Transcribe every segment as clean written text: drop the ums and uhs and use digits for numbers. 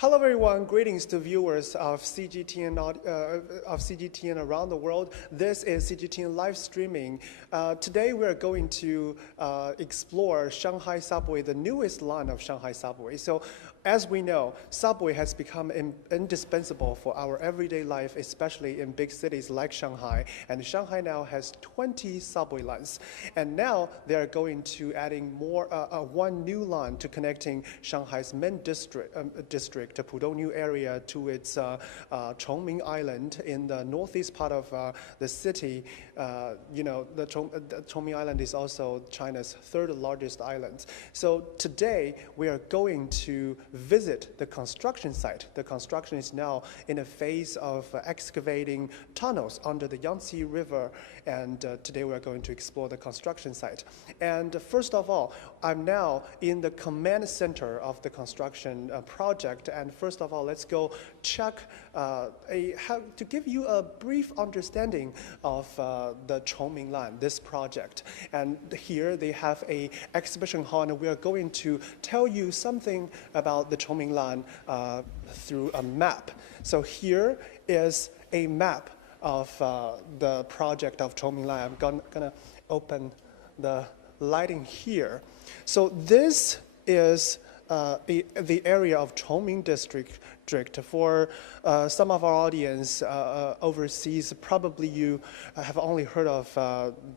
Hello everyone, greetings to viewers of CGTN around the world. This is CGTN live streaming. Today we are going to explore Shanghai Subway, the newest line of Shanghai Subway. So as we know, subway has become indispensable for our everyday life, especially in big cities like Shanghai. And Shanghai now has 20 subway lines. And now they are going to adding more one new line to connecting Shanghai's main district, the Pudong new area, to its Chongming Island in the northeast part of the city. The Chongming Island is also China's third largest island. So today we are going to visit the construction site. The construction is now in a phase of excavating tunnels under the Yangtze River, and today we are going to explore the construction site. And first of all, I'm now in the command center of the construction project, and first of all, let's go check to give you a brief understanding of the Chongming line, this project. And here they have a exhibition hall, and we are going to tell you something about the Chongming line through a map. So here is a map of the project of Chongming line. I'm gonna open the lighting here. So this is the area of Chongming district. For some of our audience overseas, probably you have only heard of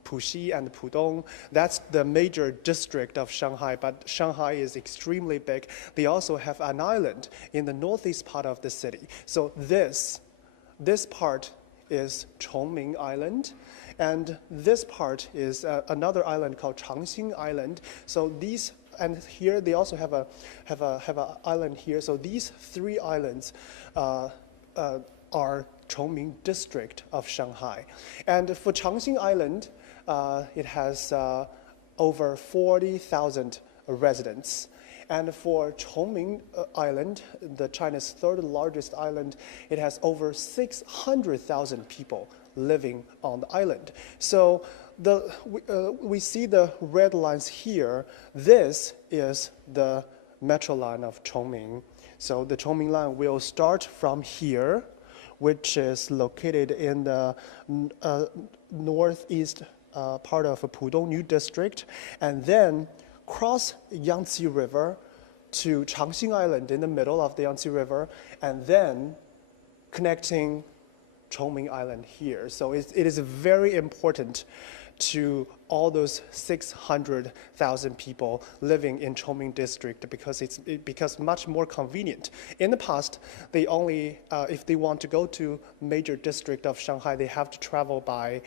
Puxi and Pudong. That's the major district of Shanghai, but Shanghai is extremely big. They also have an island in the northeast part of the city. So this part is Chongming Island, and this part is another island called Changxing Island. So these, and here they also have a island here. So these three islands are Chongming district of Shanghai. And for Changxing Island, it has over 40,000 residents. And for Chongming Island, the China's third largest island, it has over 600,000 people living on the island. So we see the red lines here. This is the metro line of Chongming. So the Chongming line will start from here, which is located in the northeast part of Pudong New District, and then cross Yangtze River to Changxing Island in the middle of the Yangtze River, and then connecting Chongming Island here. So it is very important to all those 600,000 people living in Chongming district, because it becomes much more convenient. In the past, they only, if they want to go to major district of Shanghai, they have to travel by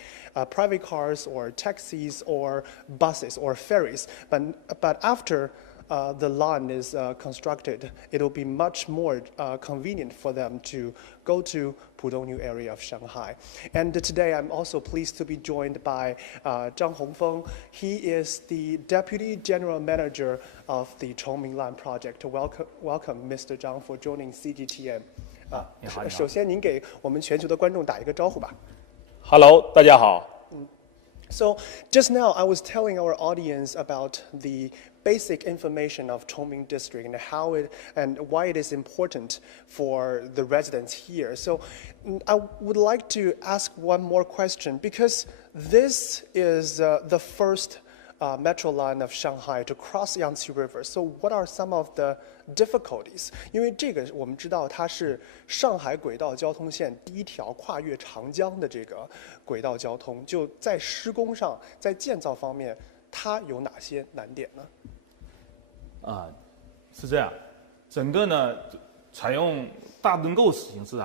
private cars or taxis or buses or ferries. But after the line is constructed, it will be much more convenient for them to go to Pudong New area of Shanghai. And today I'm also pleased to be joined by Zhang Hongfeng. He is the Deputy General Manager of the Chongming Line project. Welcome, Mr. Zhang, for joining CGTN. 首先您给我们全球的观众打一个招呼吧。Hello， 大家好。So just now I was telling our audience about the basic information of Chongming district and how it and why it is important for the residents here. So I would like to ask one more question, because this is the first metro line of Shanghai to cross Yangtze River. So what are some of the difficulties? 因为这个我们知道它是上海轨道交通线第一条跨越长江的这个轨道交通，就在施工上，在建造方面，它有哪些难点呢？是这样，整个呢采用大墩构形式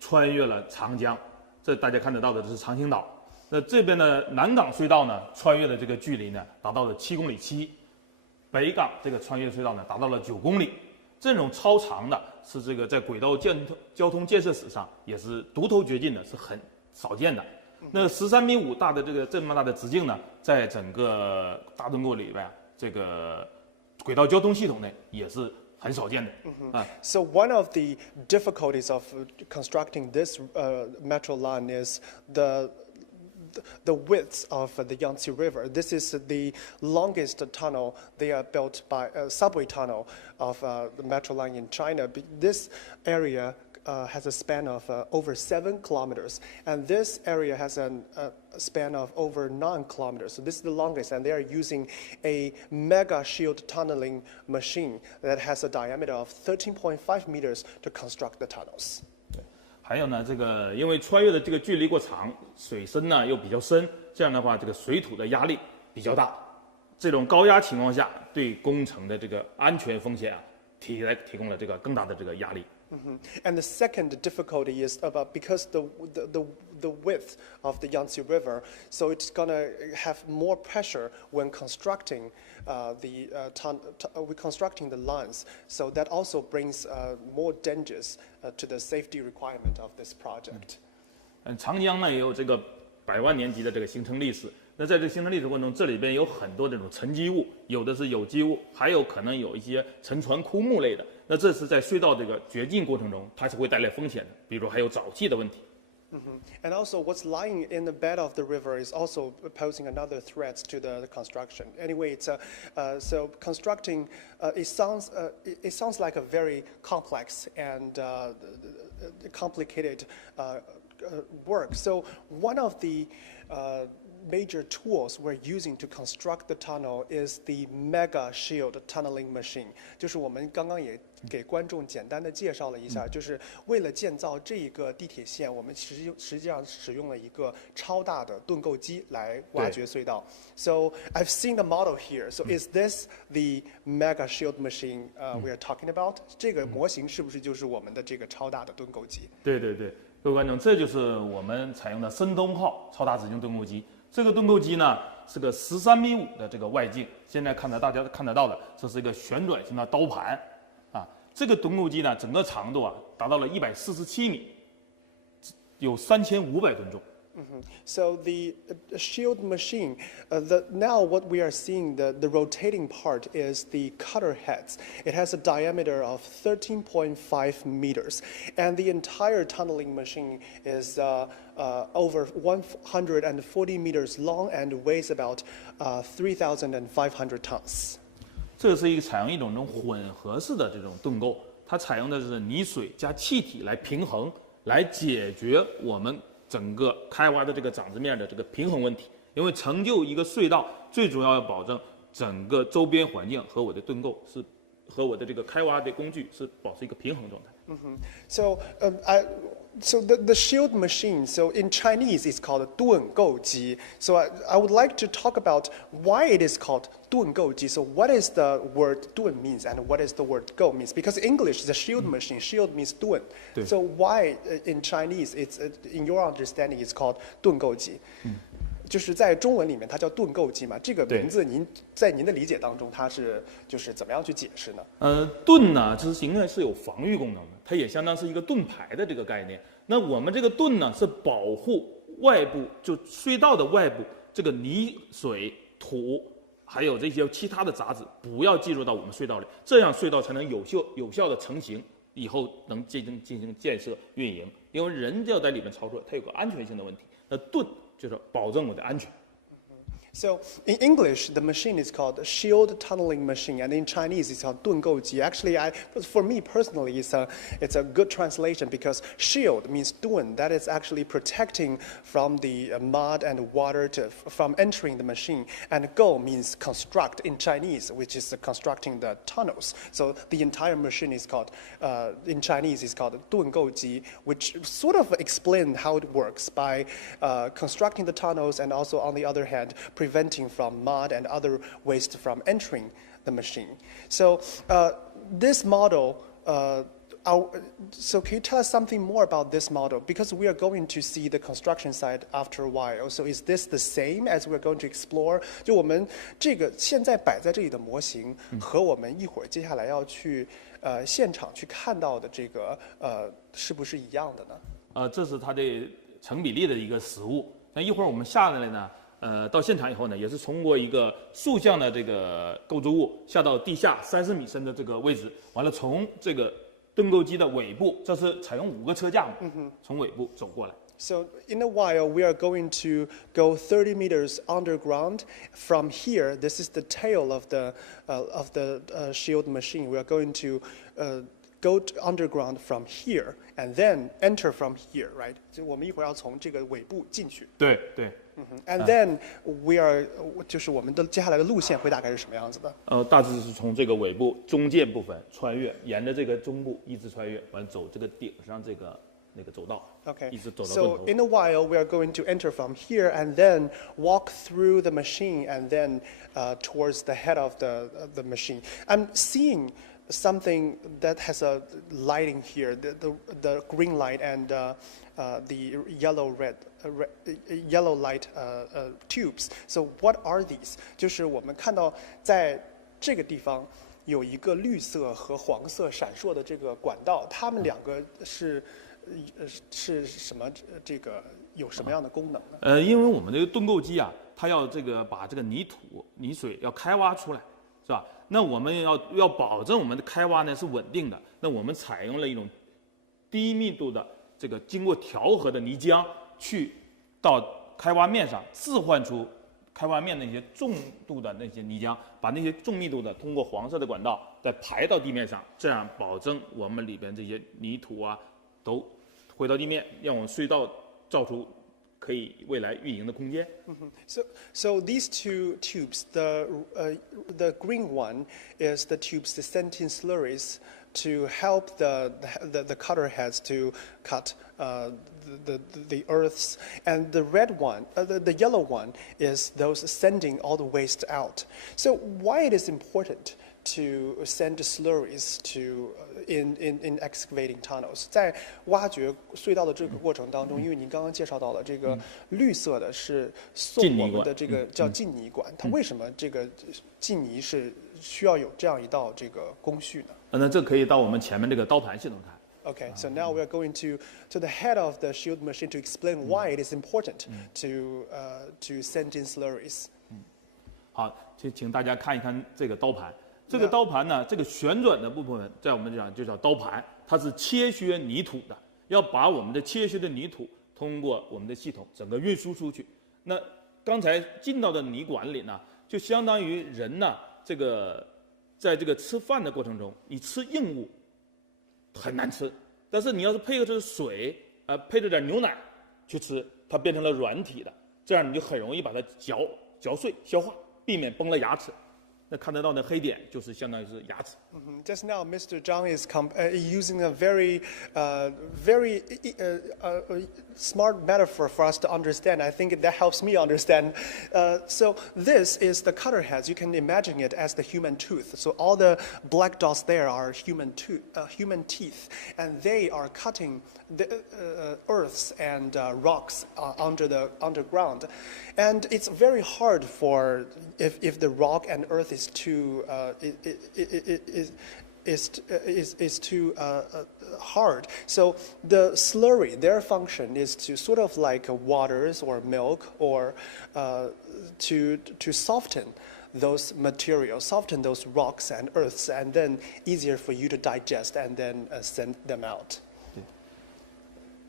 穿越了长江，这大家看得到的这是长兴岛。那这边的南港隧道呢，穿越的这个距离呢，达到了7公里7，北港这个穿越隧道呢，达到了9公里。这种超长的，是这个在轨道交通建设史上也是独头绝境的，是很少见的。那13.5米大的这么大的直径呢，在整个大墩构里边，这个轨道交通系统呢，也是很少见的。So one of the difficulties of constructing this metro line is the width of the Yangtze River. This is the longest tunnel they are built by subway tunnel of the metro line in China. This area has a span of over 7 kilometers, and this area has a span of over 9 kilometers. So this is the longest, and they are using a mega shield tunneling machine that has a diameter of 13.5 meters to construct the tunnels. 还有呢，这个因为穿越的这个距离过长，水深呢又比较深，这样的话，这个水土的压力比较大。这种高压情况下，对工程的这个安全风险啊，提供了这个更大的这个压力。And the second difficulty is about because the width of the Yangtze River, so it's gonna have more pressure when constructing reconstructing the lines. So that also brings more dangers to the safety requirement of this project. 长江呢也有这个100万年级的这个形成历史。那在这个形成历史过程中，这里边有很多这种沉积物，有的是有机物，还有可能有一些沉船枯木类的。那这是在隧道这个掘进过程中，它是会带来风险的，比如还有沼气的问题。And also, what's lying in the bed of the river is also posing another threat to the construction. Anyway, it's so constructing. It sounds like a very complex and complicated work. So one of the major tools we're using to construct the tunnel is the mega shield tunneling machine. 就是我们刚刚也给观众简单的介绍了一下，就是为了建造这一个地铁线，我们实际上使用了一个超大的盾构机来挖掘隧道。So I've seen the model here. So is this the mega shield machine we are talking about? 这个模型是不是就是我们的这个超大的盾构机？对对对，各位观众，这就是我们采用的申东号超大直径盾构机。这个盾构机呢是个13.5米的这个外径，现在大家看得到的，这是一个旋转型的刀盘，啊，这个盾构机呢整个长度啊达到了147米，有3500吨重。So the shield machine, now what we are seeing, the rotating part is the cutter heads. It has a diameter of 13.5 meters, and the entire tunneling machine is over 140 meters long and weighs about 3,500 tons. 这是一个采用一种混合式的这种盾构，它采用的是泥水加气体来平衡，来解决我们整个开挖的这个长子面的这个平衡问题。因为成就一个隧道，最主要要保证整个周边环境和我的盾构是和我的这个开挖的工具是保持一个平衡状态。So the shield machine, so in Chinese it's called 盾构机. So I would like to talk about why it is called 盾构机. So what is the word 盾 means and what is the word 构 means? Because English is a shield machine. Shield means 盾. So why in Chinese it's in your understanding it's called 盾构机? 就是在中文里面它叫盾构机嘛，这个名字在您的理解当中它是就是怎么样去解释呢？盾呢，其实应该是有防御功能的，它也相当是一个盾牌的这个概念。那我们这个盾呢，是保护外部，就隧道的外部这个泥水土，还有这些其他的杂质不要进入到我们隧道里，这样隧道才能有效的成型，以后能进行建设运营。因为人要在里面操作，它有个安全性的问题，那盾就是保证我的安全。So in English, the machine is called shield tunneling machine, and in Chinese, it's called 盾构机. Actually, for me personally, it's a good translation because shield means 盾, that is actually protecting from the mud and water from entering the machine, and 构 means construct in Chinese, which is constructing the tunnels. So the entire machine is called, in Chinese, is called 盾构机, which sort of explain how it works by constructing the tunnels and also on the other hand, preventing from mud and other waste from entering the machine. So this model, so can you tell us something more about this model? Because we are going to see the construction side after a while. So is this the same as we're going to explore? 就我们这个现在摆在这里的模型和我们一会儿接下来要去现场去看到的这个是不是一样的呢？这是它的成比例的一个实物。那一会儿我们下来呢？到现场以后呢，也是通过一个竖向的这个构筑物下到地下30米深的这个位置，完了从这个盾构机的尾部，这是采用5个车架嘛，从尾部走过来。So in a while, we are going to go 30 meters underground. From here, this is the tail of the shield machine. We are going to go underground from here and then enter from here, right? 就我们一会儿要从这个尾部进去。对对。And then we are 就是我们的接下来的路线会大概是什么样子的？大致是从这个尾部中间部分穿越，沿着这个中部一直穿越，完走这个顶上这个那个走道。Okay. 一直走到 So 盾头。 in a while, we are going to enter from here and then walk through the machine and then towards the head of the machine. I'm seeing something that has a lighting here, the green light and the yellow light tubes. So what are these? 就是我们看到在这个地方有一个绿色和黄色闪烁的这个管道，它们两个是什么？这个有什么样的功能呢？因为我们这个盾构机啊，它要这个把这个泥土、泥水要开挖出来，是吧？那我们要保证我们的开挖呢是稳定的，那我们采用了一种低密度的这个经过调和的泥浆，去到开挖面上置换出开挖面那些重度的那些泥浆，把那些重密度的通过黄色的管道再排到地面上，这样保证我们里边这些泥土啊都回到地面，让我们隧道造出可以未来运营的空间。So these two tubes, the green one is the tubes sending slurries to help the cutter heads to cut the earths, and the red one, the yellow one is those sending all the waste out. So why it is important to send slurries to in excavating tunnels？ 在挖掘隧道的这个过程当中，因为您刚刚介绍到了这个绿色的是送我们的这个叫进泥管，它为什么这个进泥是需要有这样一道这个工序呢？那这可以到我们前面这个刀盘系统看。Okay, so now we are going to the head of the shield machine to explain why it is important to send in slurries. 好，请大家看一看这个刀盘。这个刀盘呢，这个旋转的部分，在我们讲就叫刀盘，它是切削泥土的，要把我们的切削的泥土通过我们的系统整个运输出去。那刚才进到的泥管里呢，就相当于人呢，这个在这个吃饭的过程中，你吃硬物很难吃，但是你要是配合着水配着点牛奶去吃，它变成了软体的，这样你就很容易把它嚼碎消化，避免崩了牙齿。那看得到的黑点就是相当于是牙齿。Just now, Mr. Zhang is using a very smart metaphor for us to understand. I think that helps me understand. So this is the cutter heads. You can imagine it as the human tooth. So all the black dots there are human teeth, and they are cutting the earths and rocks underground. And it's very hard for if the rock and earth is too too hard. So the slurry, their function is to sort of like waters or milk, or to soften those materials, soften those rocks and earths, and then easier for you to digest and then send them out.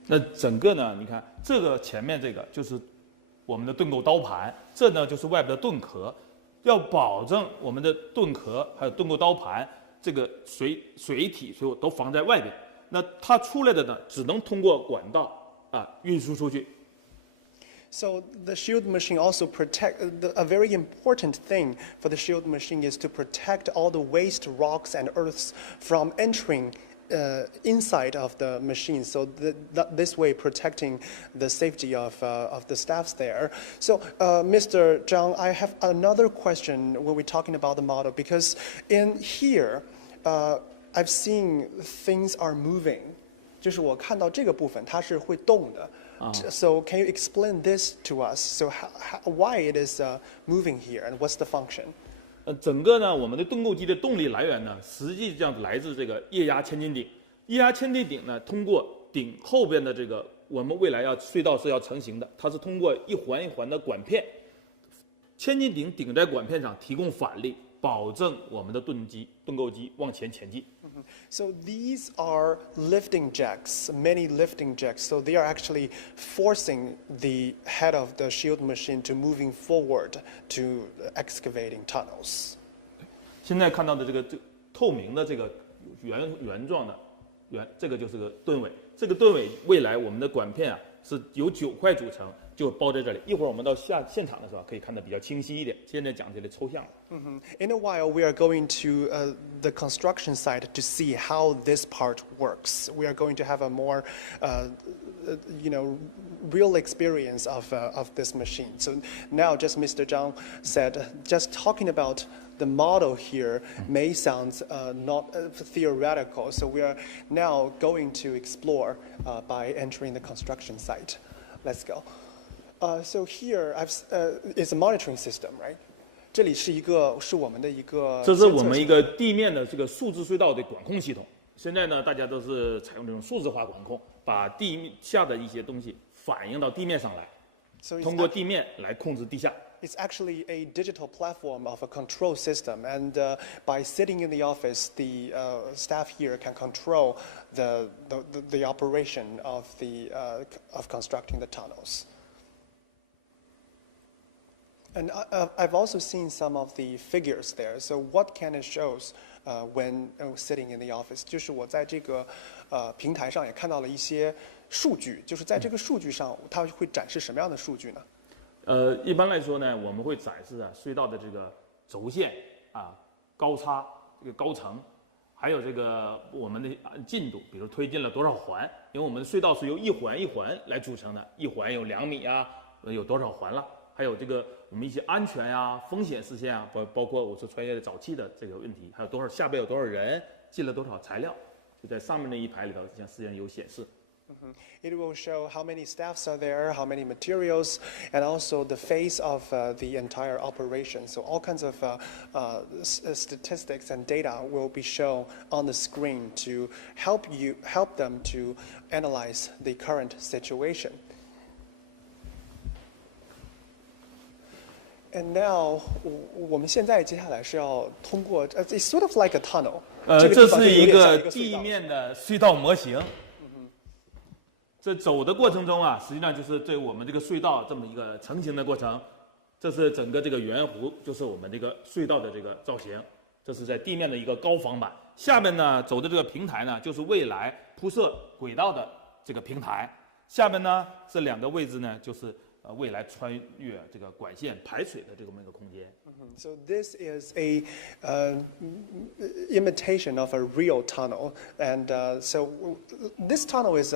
那整个呢，你看这个前面这个就是我们的盾构刀盘，这呢就是外部的盾壳，要保证我们的盾壳还有盾构刀盘这个水体所有都防在外边。那它出来的呢，只能通过管道运输出去。So the shield machine also a very important thing for the shield machine is to protect all the waste rocks and earths from entering inside of the machine, so this way protecting the safety of the staffs there. So, Mr. Zhang, I have another question when we're talking about the model, because in here, I've seen things are moving. 就是我看到这个部分它是会动的。So can you explain this to us? So why it is moving here, and what's the function? 整个呢，我们的盾构机的动力来源呢，实际上来自这个液压千斤顶。液压千斤顶呢，通过顶后边的这个，我们未来隧道是要成型的，它是通过一环一环的管片，千斤顶顶在管片上提供反力，保证我们的盾构机往前前进。So these are lifting jacks, many lifting jacks. So they are actually forcing the head of the shield machine to moving forward to excavating tunnels. 现在看到的这个透明的这个圆状的这个就是个盾尾。这个盾尾未来我们的管片啊是由9块组成，就包在这里。一会儿我们到现场的时候可以看得比较清晰一点。现在讲这里抽象了。In a while, we are going to the construction site to see how this part works. We are going to have a more, real experience of this machine. So now, just Mr. Zhang said, just talking about the model here may sound not theoretical. So we are now going to explore by entering the construction site. Let's go. So here is a monitoring system, right? 这里是我们的一个，这是我们一个地面的这个数字隧道的管控系统。现在呢，大家都是采用这种数字化管控，把地下的一些东西反映到地面上来，通过地面来控制地下。It's actually a digital platform of a control system, and by sitting in the office, the staff here can control the operation of constructing the tunnels. And I've also seen some of the figures there. So what can it shows when sitting in the office? 就是我在这个平台上也看到了一些数据，就是在这个数据上，它会展示什么样的数据呢？一般来说呢，我们会展示隧道的这个轴线高差、这个高程，还有这个我们的进度，比如推进了多少环，因为我们的隧道是由一环一环来组成的，一环有2米啊，有多少环了？还有这个我们一些安全呀、风险事件啊，包括我说穿越早期的这个问题，还有下边有多少人，进了多少材料，就在上面那一排里头，像实际上有显示。It will show how many staffs are there, how many materials, and also the phase of the entire operation. So all kinds of statistics and data will be shown on the screen to help them to analyze the current situation. And now, 我们现在接下来是要通过 it's sort of like a tunnel. 这是一个地面的隧道模型。这走的过程中啊，实际上就是对我们这个隧道这么一个成型的过程。这是整个这个圆弧，就是我们这个隧道的这个造型。这是在地面的一个高仿版。下面呢走的这个平台呢，就是未来铺设轨道的这个平台。下面呢这2个位置呢，就是未来穿越这个管线排水的这么一个空间。So this is a imitation of a real tunnel, and so this tunnel is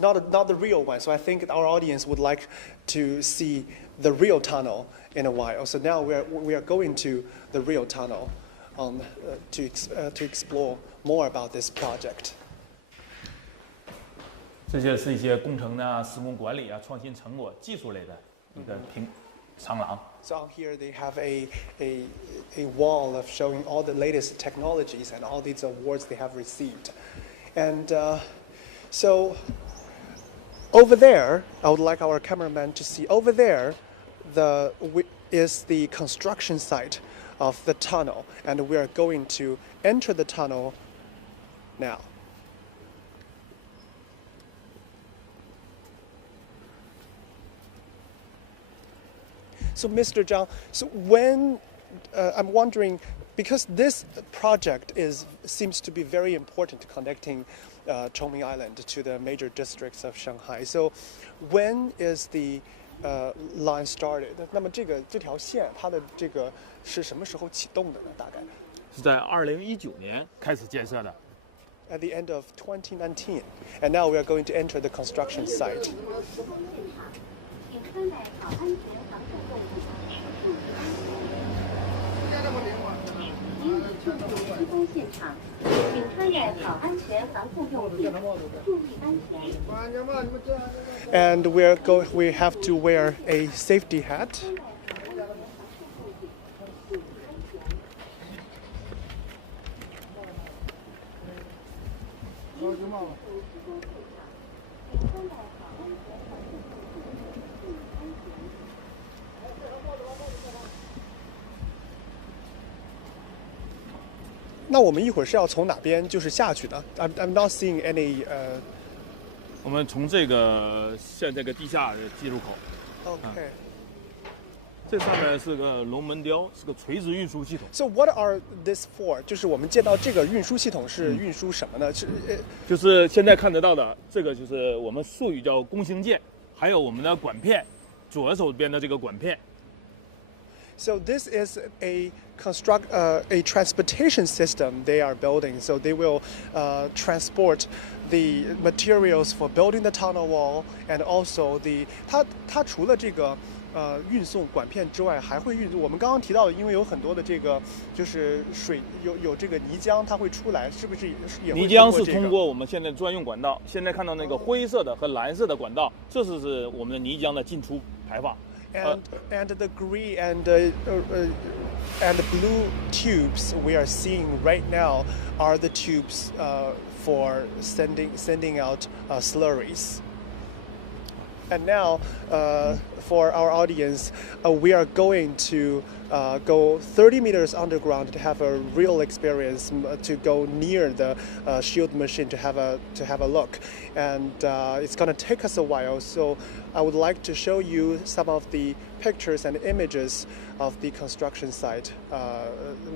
not the real one. So I think our audience would like to see the real tunnel in a while. So now we are going to the real tunnel to explore more about this project. 这些是一些工程啊、施工管理啊、创新成果、技术类的一个长廊。So on here they have a wall of showing all the latest technologies and all these awards they have received. And so over there, I would like our cameraman to see over there is the construction site of the tunnel, and we are going to enter the tunnel now. So, Mr. Zhang, so when I'm wondering, because this project seems to be very important to connecting Chongming Island to the major districts of Shanghai. So, when is the line started? 那么这条线它的这个是什么时候启动的呢？大概是在2019年开始建设的。At the end of 2019, and now we are going to enter the construction site. And we have to wear a safety hat. 那我们一会儿是要从哪边就是下去的 ？I'm not seeing any 我们从这个这个地下进入口， OK. 这上面是个龙门雕，是个垂直运输系统。So what are this for？ 就是我们见到这个运输系统是运输什么呢？就是现在看得到的，这个就是我们术语叫弓形件，还有我们的管片，左手边的这个管片。So this is a transportation system they are building. So they will transport the materials for building the tunnel wall and also 它除了这个运送管片之外，还会我们刚刚提到的，因为有很多的这个就是水有这个泥浆，它会出来，是不是也会泥浆是通过我们现在专用管道，现在看到那个灰色的和蓝色的管道，这是我们的泥浆的进出排放。And the green and the blue tubes we are seeing right now are the tubes for sending out slurries. And now, for our audience, we are going to go 30 meters underground to have a real experience, to go near the shield machine to have a look. And it's going to take us a while, so I would like to show you some of the pictures and images of the construction site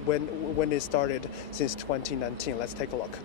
when it started since 2019. Let's take a look.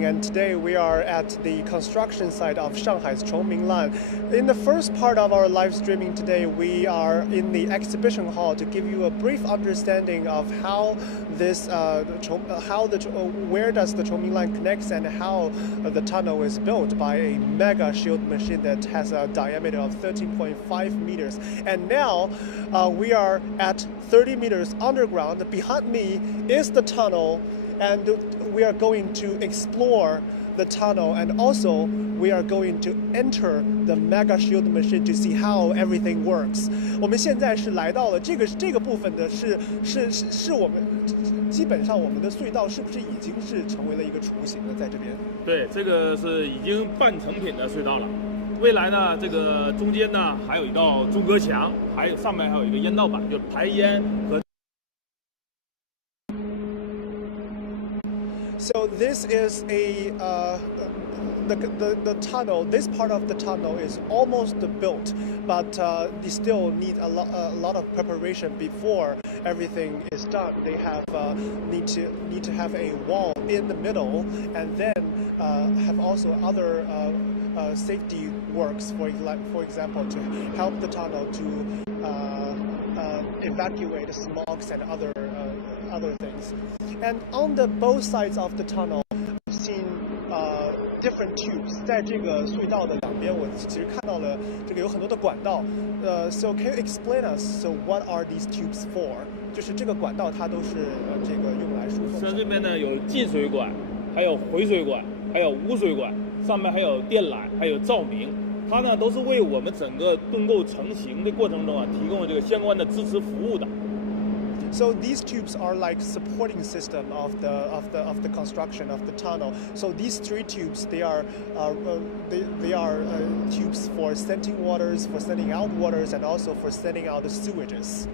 Chongming, and today we are at the construction site of Shanghai's Chongming line. In the first part of our live streaming today, we are in the exhibition hall to give you a brief understanding of how this, where does the Chongming line connects and how the tunnel is built by a mega shield machine that has a diameter of 13.5 meters. And now we are at 30 meters underground. Behind me is the tunnel, and we are going to explore the tunnel, and also we are going to enter the mega shield machine to see how everything works. 我们现在是来到了这个部分的是我们基本上我们的隧道是不是已经是成为了一个雏形了？在这边，对，这个是已经半成品的隧道了。未来呢，这个中间呢还有一道阻隔墙，还有上面还有一个烟道板，就是排烟和。So this is the tunnel. This part of the tunnel is almost built, but they still need a lot of preparation before everything is done. They have need to have a wall in the middle, and then have also other safety works. For example, to help the tunnel to evacuate smogs and other things. And on the both sides of the tunnel, I've seen different tubes. 在这个隧道的两边，我其实看到了这个有很多的管道。So can you explain us? So what are these tubes for? 就是这个管道它都是这个用来输送。像这边呢有进水管，还有回水管，还有污水管，上面还有电缆，还有照明。它呢都是为我们整个盾构成型的过程中提供这个相关的支持服务的。So these tubes are like supporting system of the construction of the tunnel. So these three tubes, they are tubes for sending waters, for sending out waters, and also for sending out the sewages.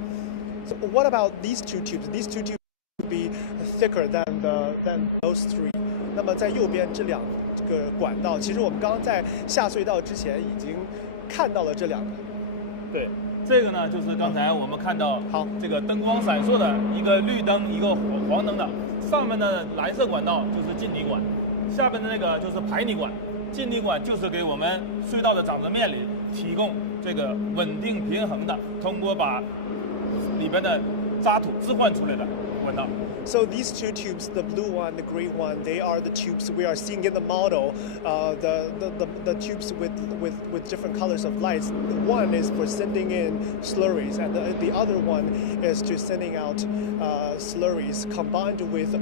So what about these two tubes? These two tubes would be thicker than those three. 那么在右边这两个管道，其实我们刚刚在下隧道之前已经看到了这两个。对。这个呢，就是刚才我们看到，这个灯光闪烁的一个绿灯，一个黄灯的，上面的蓝色管道就是进泥管，下边的那个就是排泥管。进泥管就是给我们隧道的掌责面里提供这个稳定平衡的，通过把里边的渣土置换出来的管道。So these two tubes, the blue one, the green one, they are the tubes we are seeing in the model. The tubes with different colors of lights. One is for sending in slurries, and the other one is to sending out slurries combined with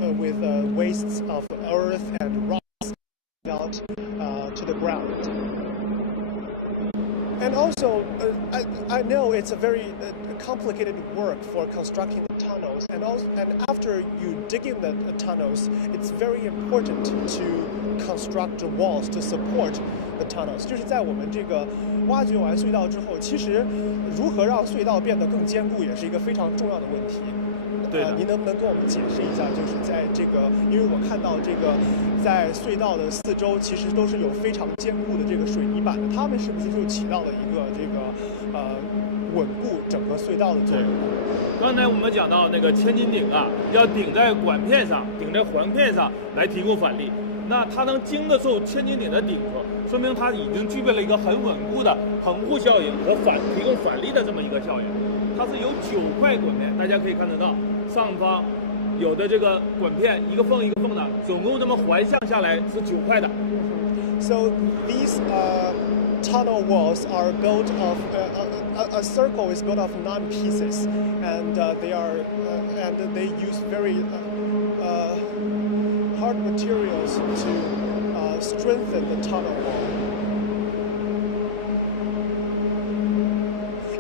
wastes of earth and rocks out to the ground. And also, I know it's a very complicated work for constructing the tunnels, and after you dig in the tunnels, it's very important to construct walls to support the tunnels. 就是在我们这个挖掘完隧道之后，其实如何让隧道变得更坚固，也是一个非常重要的问题。您能不能跟我们解释一下，就是在这个，因为我看到这个在隧道的四周其实都是有非常坚固的这个水泥板的，它们是不是就起到了一个这个稳固整个隧道的作用？刚才我们讲到那个千斤顶要顶在管片上，顶在环片上来提供反力，那它能经得住千斤顶的顶头，说明它已经具备了一个很稳固的横护效应和提供反力的这么一个效应。它是有9块管片，大家可以看得到。上方有的这个管片一个缝一个缝的，总共这么环向下来是9块的。So these tunnel walls are built of a circle is built of 9 pieces, and they use very hard materials to strengthen the tunnel wall.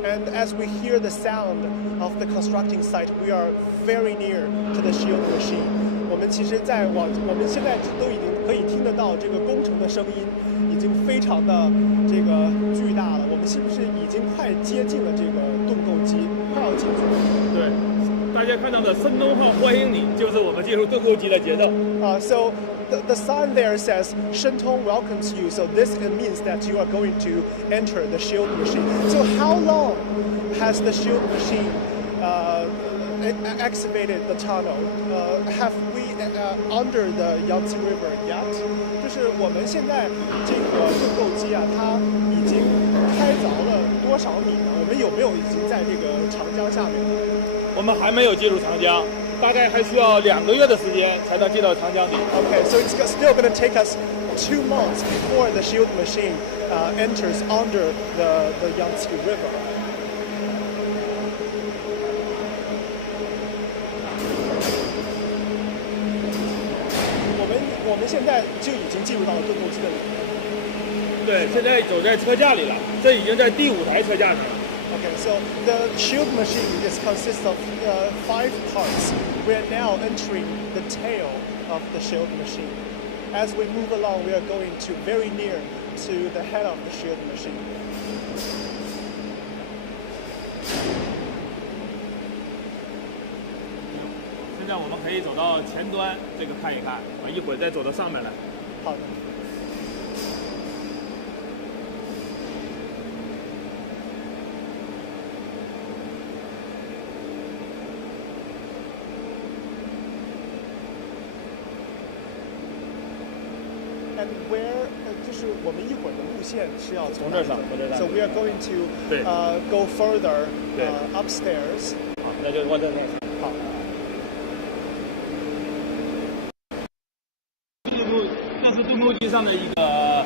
And as we hear the sound of the constructing site, we are very near to the shield machine. 我们其实我们现在都已经可以听得到这个工程的声音，已经非常的这个巨大了。我们是不是已经快接近了这个盾构机，快要进去了？对，大家看到的申东号欢迎你，就是我们进入盾构机的节奏。So the sign there says Shentong welcomes you. So this means that you are going to enter the shield machine. So how long has the shield machine excavated the tunnel. Have we under the Yangtze River yet? 就是我们现在这个盾构机啊，它已经开凿了多少米呢？我们有没有已经在这个长江下面？我们还没有进入长江，大概还需要2个月的时间才能进到长江底。Okay, so it's still going to take us 2 months before the shield machine enters under the Yangtze River. 我们现在就已经进入到了盾构机的里面。对，现在走在车架里了，这已经在第5台车架上了。Okay, so the shield machine consists of 5 parts. We are now entering the tail of the shield machine. As we move along, we are going to very near to the head of the shield machine. 现在我们可以走到前端，这个看一看，一会儿再走到上面来。好的。And where 就是我们一会儿的路线是要从这儿上，从这儿上。 So we are going to go further upstairs. 好，那就往这边。好。这是盾构机上的一个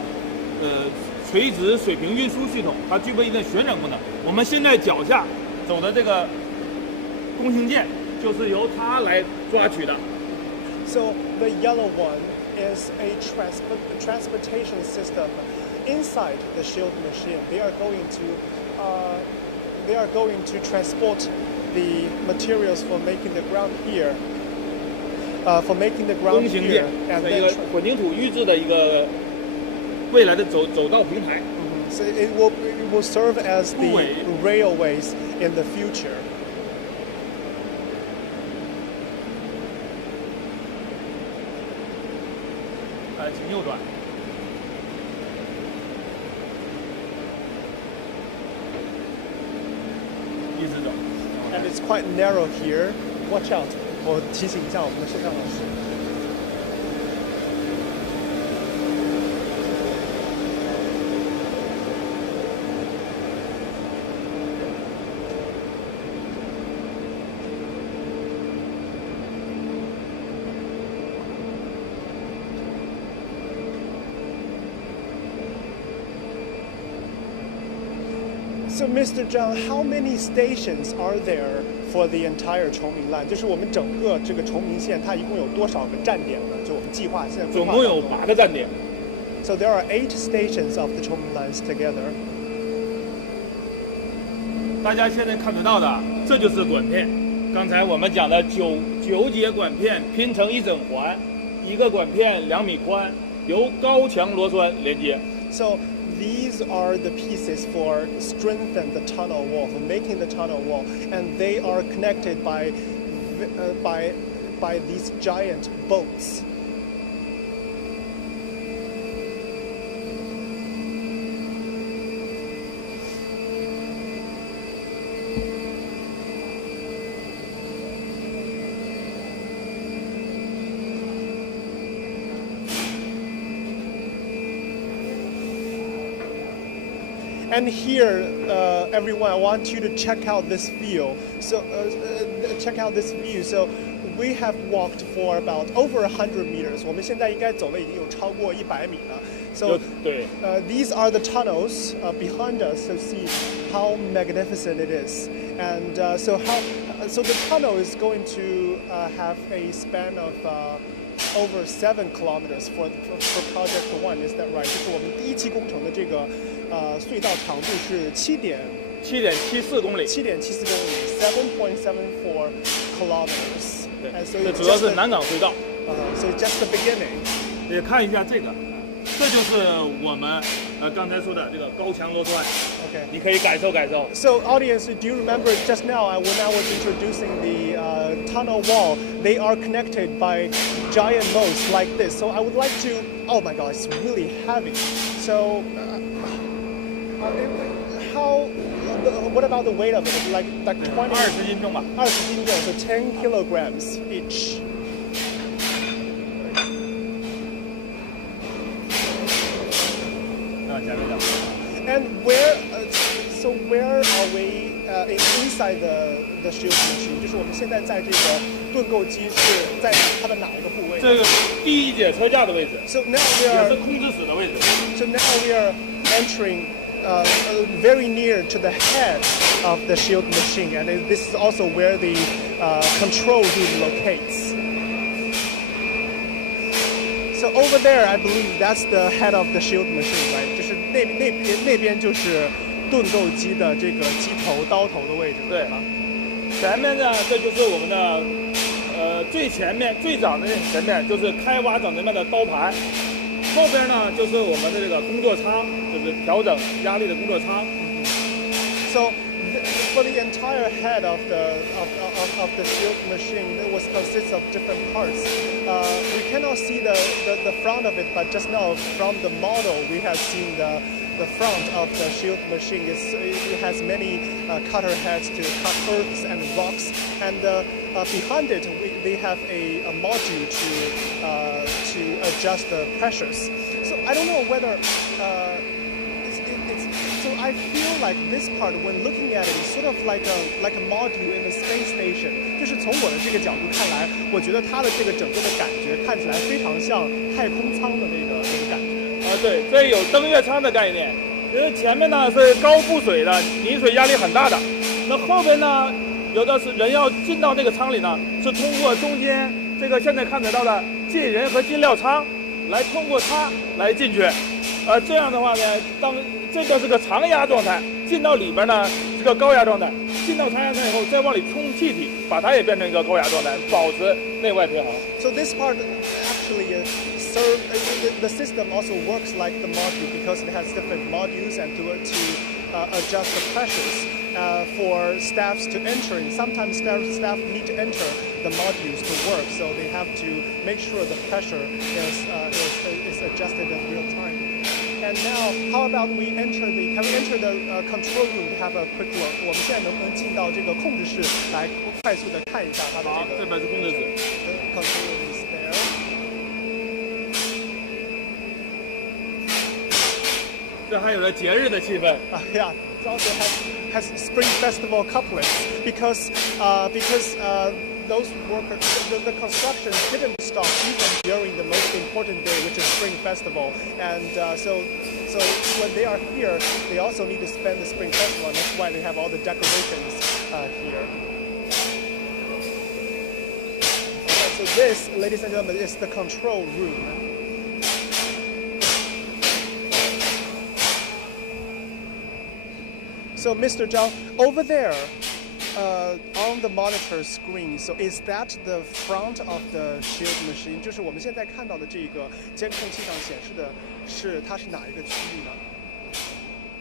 垂直水平运输系统，它具备一定旋转功能。我们现在脚下走的这个弓形键就是由它来抓取的。 So the yellow one is a transportation system inside the shield machine. They are going to transport the materials for making the ground here. For making the ground 弓形 here 键 and 是一个 then 混凝土预制的一个未来的走道平台。 so it will serve as the 护卫 railways in the future. 请右转。一直走。 And it's quite narrow here. Watch out. 我提醒一下我们的摄像老师。 So, Mr. Zhang, how many stations are there for the entire Chongming line? 就是我们整个这个崇明线，它一共有多少个站点呢？就我们计划现在规总共有划当中8个站点。 So there are 8 stations of the Chongming lines together. 大家现在看得到的，这就是管片。刚才我们讲的九节管片拼成一整环，一个管片2米宽，由高强螺栓连接。 So these are the pieces for strengthen the tunnel wall, for making the tunnel wall, and they are connected by these giant bolts. And here, everyone, I want you to check out this view. So, check out this view. So, we have walked for about over 100 meters. 我们现在应该走了已经有超过100米了。So, these are the tunnels behind us. So, see how magnificent it is. And so the tunnel is going to have a span of over 7 kilometers for project 1. Is that right? 就是我们第一期工程的这个隧道长度是7.74公里，7.74公里 ，7.74 kilometers. 对， And so 这 it's 主要 just 是 the- 南港隧道。So it's just the beginning. 也看一下这个，这就是我们刚才说的这个高强螺栓。 Okay. 你可以感受感受。 So, audience, do you remember just now when I was introducing the tunnel wall? They are connected by giant bolts like this. So, I would like to. Oh my God, it's really heavy. So, what about the weight of it? Like 20? 20斤重吧。20斤重 so 10 kilograms each. And where are we inside the shield machine? 就是我们现在在这个盾构机是在它的哪一个部位？这个第一节车架的位置。 So now we 也 are 是控制室的位置。 So now we are entering very near to the head of the shield machine, and this is also where the control room locates. So over there, I believe that's the head of the shield machine, right? 就是那边就是盾构机的这个机头刀头的位置，对吗？前面呢，这就是我们的最前面最早的前面就是开挖整这面的刀盘，后边呢就是我们的这个工作舱，就是调整压力的工作舱。So for the entire head of the shield machine, it consists of different parts. We cannot see the front of it, but just now from the model we have seen the front of the shield machine. It has many cutter heads to cut earths and rocks, and behind it they have a module to adjust the pressures. So I don't know whether so I feel like this part, when looking at it, is sort of like a module in a space station. 就是从我的这个角度看来，我觉得它的这个整个的感觉看起来非常像太空舱的那个感觉。对，这有登月舱的概念。因为前面呢是高覆水的，泥水压力很大的。那后边呢，有的是人要进到那个舱里呢，是通过中间这个现在看得到的进人和进料舱，来通过它来进去。这样的话呢，当这边是个常压状态，进到里边呢是个高压状态，进到常压状态以后再往里冲气体，把它也变成一个高压状态，保持内外平衡。So this part actually the system also works like the module because it has different modules and to adjust the pressures for staffs to enter. And sometimes staff need to enter the modules to work, so they have to make sure the pressure is adjusted in real time. And now, how about can we enter the control room to have a quick look? 我们现在能不能进到这个控制室来快速的看一下它的这个？这边是控制室。Control room is there. 这还有了节日的气氛。Yeah, it also has Spring Festival couplets because those workers, the construction didn't stop even during the most important day, which is Spring Festival. And so when they are here, they also need to spend the Spring Festival, and that's why they have all the decorations here. So this, ladies and gentlemen, is the control room. So, Mr. Zhang, over there, on the monitor screen, so is that the front of the shield machine? 就是我们现在看到的这个监控器上显示的它是哪一个区域呢？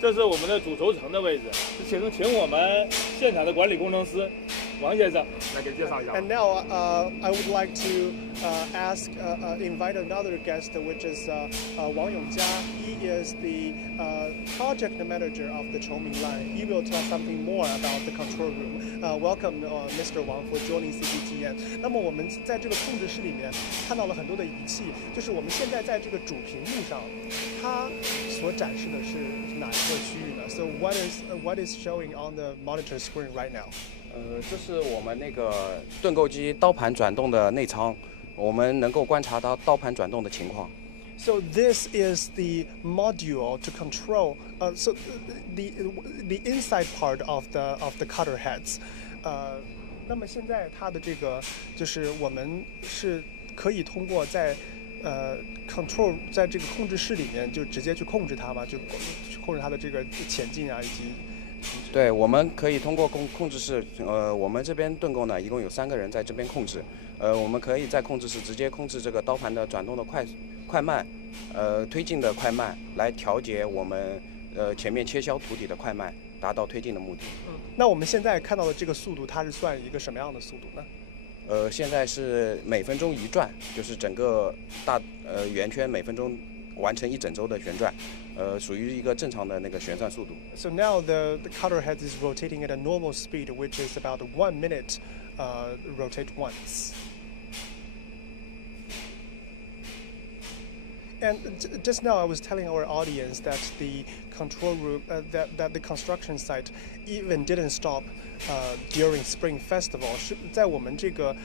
这是我们的主轴承的位置，请我们现场的管理工程师王先生来给介绍一下。And now I would like to invite another guest, which is Wang Yongjia. He is the project manager of the Chongming line. He will tell something more about the control room. Welcome, Mr. Wang, for joining CGTN. 那么我们在这个控制室里面看到了很多的仪器，就是我们现在在这个主屏幕上，它所展示的是哪一个区域呢？ So what is showing on the monitor screen right now? 这是我们那个盾构机刀盘转动的内舱，我们能够观察到刀盘转动的情况。So this is the module to control. So the inside part of the cutter heads. 那么现在它的这个就是我们是可以通过在control 在这个控制室里面就直接去控制它嘛，就控制它的这个前进啊以及。 对，我们可以通过控制室，我们这边盾构呢，一共有3个人在这边控制，我们可以在控制室直接控制这个刀盘的转动的快慢，推进的快慢，来调节我们前面切削土底的快慢，达到推进的目的。那我们现在看到的这个速度，它是算一个什么样的速度呢？现在是每分钟1转，就是整个圆圈每分钟完成1整周的旋转。属于一个正常的那个旋转速度。So now the cutter head is rotating at a normal speed, which is about 1 minute rotate once. And just now I was telling our audience that the control room, that the construction site even didn't stop during Spring Festival. 是在我们这个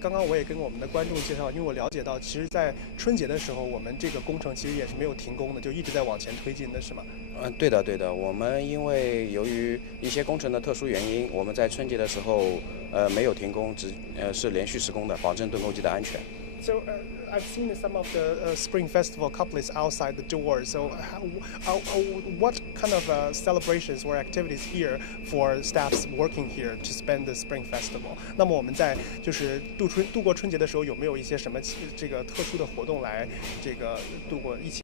刚刚我也跟我们的观众介绍，因为我了解到，其实，在春节的时候，我们这个工程其实也是没有停工的，就一直在往前推进的，是吗？对的，对的。我们因为由于一些工程的特殊原因，我们在春节的时候没有停工，是连续施工的，保证盾构机的安全。So I've seen some of the Spring Festival couples outside the door. So what kind of celebrations or activities here for staffs working here to spend the Spring Festival? 那么我们在就是度过春节的时候，有没有一些什么这个特殊的活动来这个度过一起？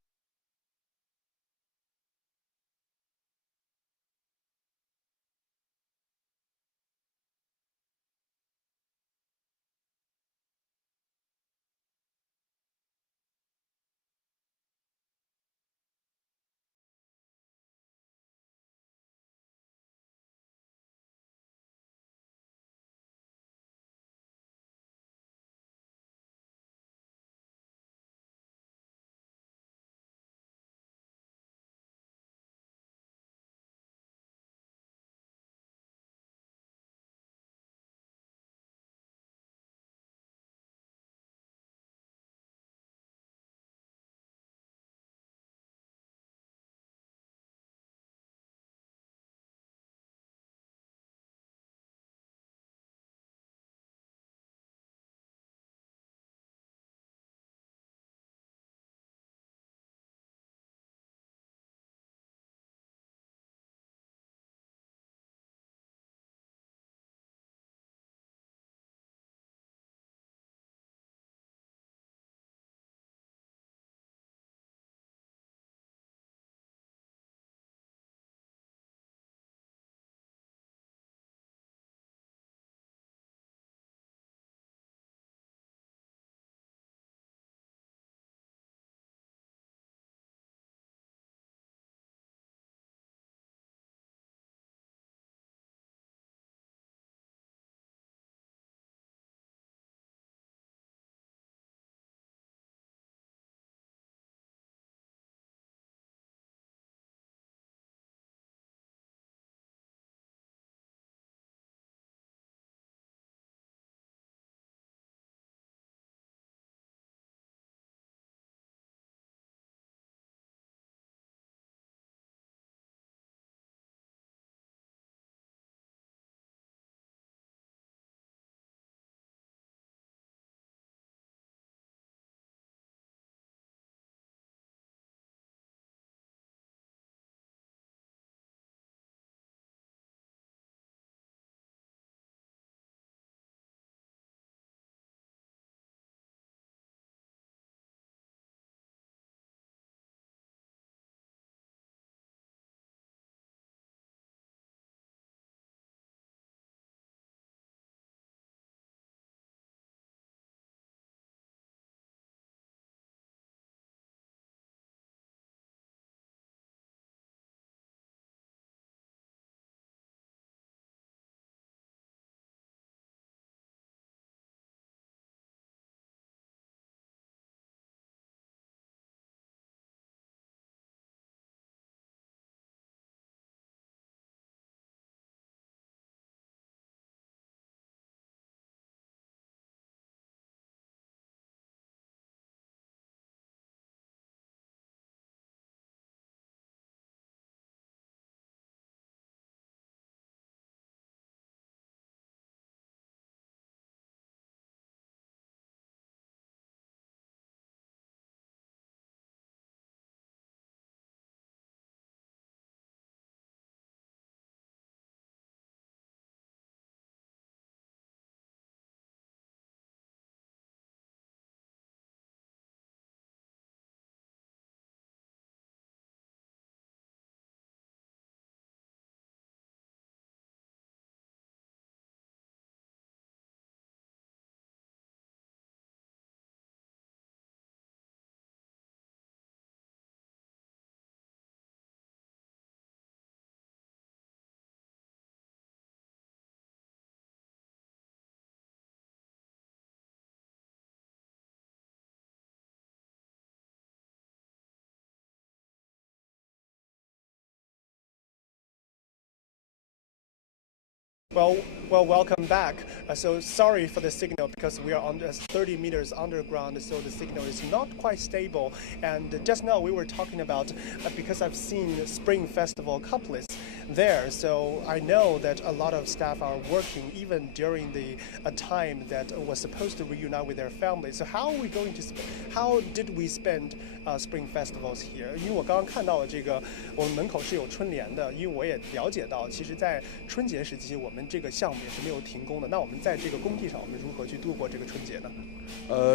Well, welcome back. So sorry for the signal because we are under 30 meters underground, so the signal is not quite stable. And just now we were talking about because I've seen Spring Festival couplets there, so I know that a lot of staff are working even during the time that was supposed to reunite with their families. So how are we going to? How did we spend Spring Festivals here? 因为我刚刚看到了这个，我们门口是有春联的，因为我也了解到，其实，在春节时期，我们这个项目也是没有停工的。那我们在这个工地上，我们如何去度过这个春节呢？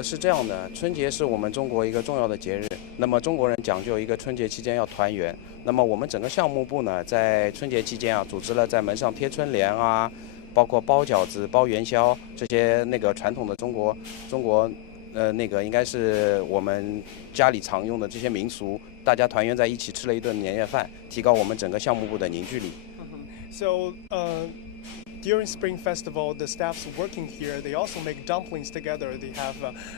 是这样的，春节是我们中国一个重要的节日。那么中国人讲究一个春节期间要团圆。那么我们整个项目部呢，在春节期间啊，组织了在门上贴春联啊，包括包饺子、包元宵这些传统的中国应该是我们家里常用的这些民俗，大家团圆在一起吃了一顿年夜饭，提高我们整个项目部的凝聚力。So during Spring Festival, the staffs working here, they also make dumplings together. They have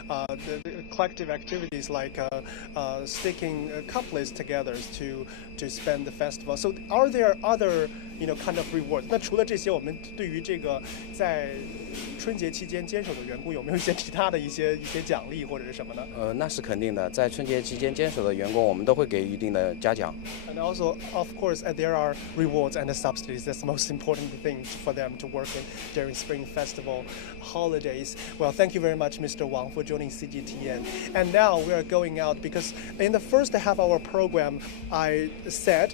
the collective activities like sticking couplets together to spend the festival. So are there other kind of rewards? 那除了这些，我们对于这个在春节期间坚守的员工有没有一些其他的一些奖励或者是什么呢？那是肯定的，在春节期间坚守的员工，我们都会给予一定的嘉奖。And also, of course, there are rewards and subsidies. That's the most important thing for them to work in during Spring Festival holidays. Well, thank you very much, Mr. Wang, for joining CGTN. And now we are going out because in the first half of our program, I said,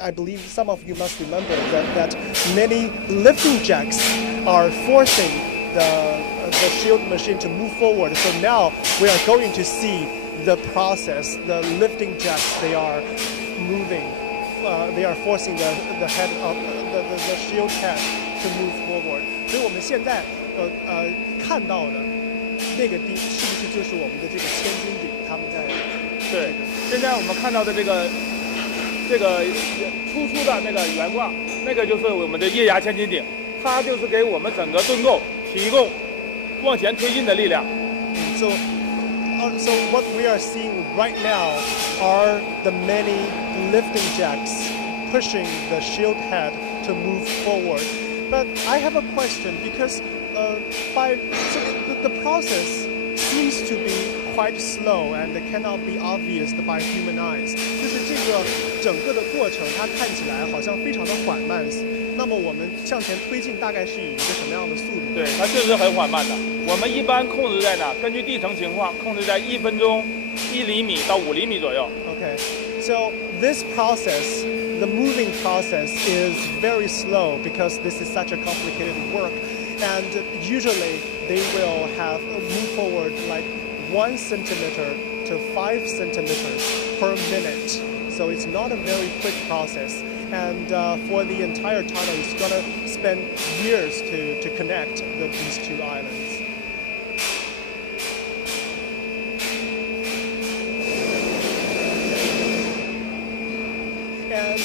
I believe some of you must remember that many lifting jacks are forcing the shield machine to move forward. So now we are going to see the process. The lifting jacks, they are moving. They are forcing the head of the shield head to move forward. 所以我们现在看到的那个地是不是就是我们的这个千斤顶？他们在对，现在我们看到的这个突出的那个圆冠，那个就是我们的液压千斤顶，它就是给我们整个盾构提供往前推进的力量。So what we are seeing right now are the many lifting jacks pushing the shield head to move forward. But I have a question because the process seems to be quite slow and cannot be obvious by human eyes. 就是这个整个的过程，它看起来好像非常的缓慢。那么我们向前推进大概是以一个什么样的速度？对，它确实很缓慢的。我们一般控制在哪？根据地层情况，控制在1分钟1厘米到5厘米左右。Okay, so this process, the moving process, is very slow because this is such a complicated work, and usually they will have move forward like 1 centimeter to 5 centimeters per minute. So it's not a very quick process. And for the entire tunnel, it's going to spend years to connect these two islands. And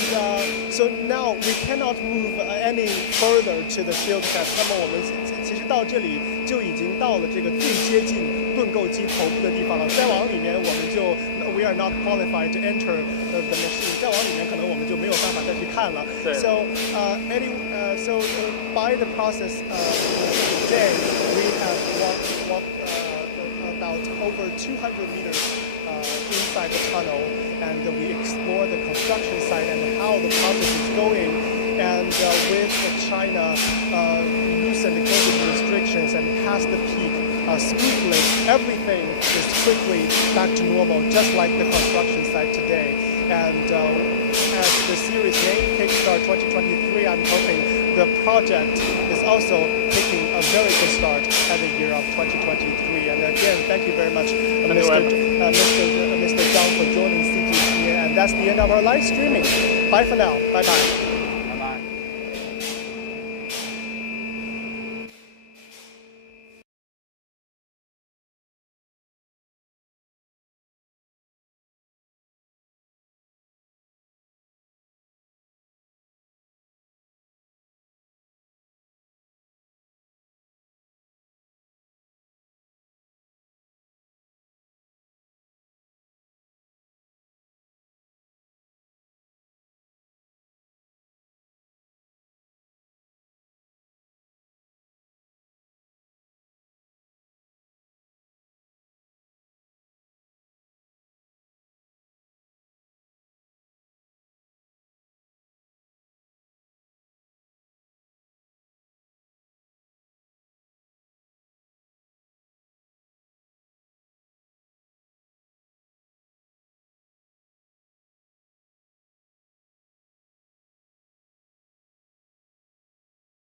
so now we cannot move any further to the shield head. 那么我们其实到这里就已经到了这个最接近盾构机头部的地方了。再往里面我们就 we are not qualified to enter the machine. 再往里面可能我们就没有办法再去看了。So by the process today, we have walked about over 200 meters inside the tunnel, and we explore the construction site and how the process is going. And with China loosened the COVID restrictions and past the peak smoothly, everything is quickly back to normal, just like the construction site today. And as the series name, Kickstart 2023, I'm hoping the project is also taking a very good start at the year of 2023. And again, thank you very much, Mr. Zhang, for joining CGTN. And that's the end of our live streaming. Bye for now. Bye-bye.